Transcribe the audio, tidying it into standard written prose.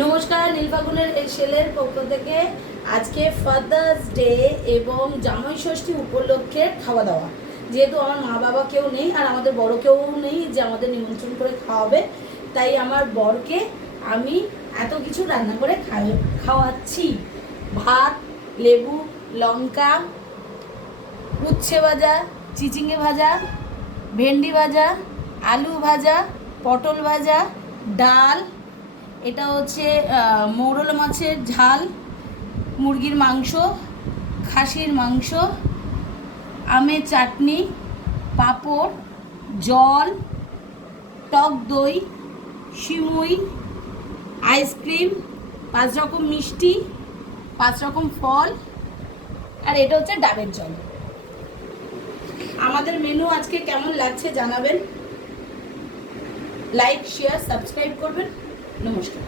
নমস্কার, নীলফাগুনের সেলের পক্ষ থেকে আজকে ফাদার্স ডে এবং জামাই ষষ্ঠী উপলক্ষে খাওয়া দাওয়া। যেহেতু আমার মা বাবা কেউ নেই আর আমাদের বড় কেউ নেই যে আমাদের নিমন্ত্রণ করে খাওয়াবে, তাই আমার বরকে আমি এত কিছু রান্না করে খাওয়াচ্ছি। ভাত, লেবু, লঙ্কা, উচ্ছে ভাজা, চিচিঙে ভাজা, ভেন্ডি ভাজা, আলু ভাজা, পটল ভাজা, ডাল, এটা হচ্ছে মৌরল মাছের ঝাল, মুরগির মাংস, খাসির মাংস, আমের চাটনি, পাঁপড়, জল, টক দই, সিমুই, আইসক্রিম, 5 রকম মিষ্টি, 5 রকম ফল, আর এটা হচ্ছে ডাবের জল। আমাদের মেনু আজকে কেমন লাগছে জানাবেন। লাইক, শেয়ার, সাবস্ক্রাইব করবেন। নমস্কার।